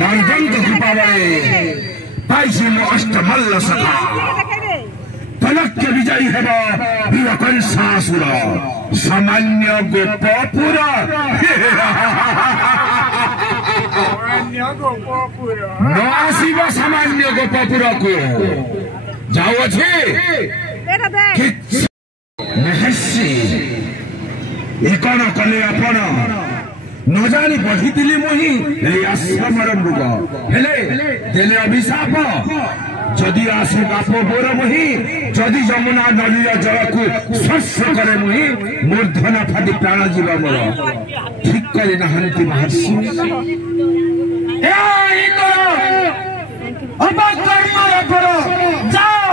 नर्दंत कृपा पाइसी मो अष्टमल्ल सखा पलक के विजयी हेब वीरकंसासुर सामान्य गोपपुर नआसिब सामान्य गोपपुर को जाओछे महर्षि एकन कले आपण न जानी बढ़ी मुही आश्रमर मृग हेले देले अभिशाप जदि आसे बाप बोर मुही जदि यमुना नदी जल को स्पर्श करे मुही मूर्धन फाटी प्राण जीव मोर ठीक करे नहंती महर्षि जाओ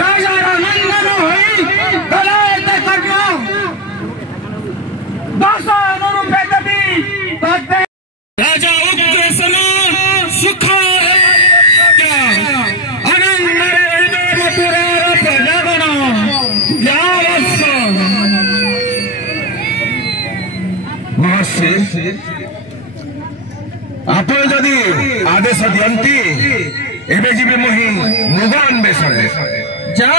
राजा नंदन होई कलायते कर्म दस अनुरूपे देवी राजा उग्रसेन सुख आपण जदि आदेश दियंती एबे जीवे मुही मृग अन्वेषण जा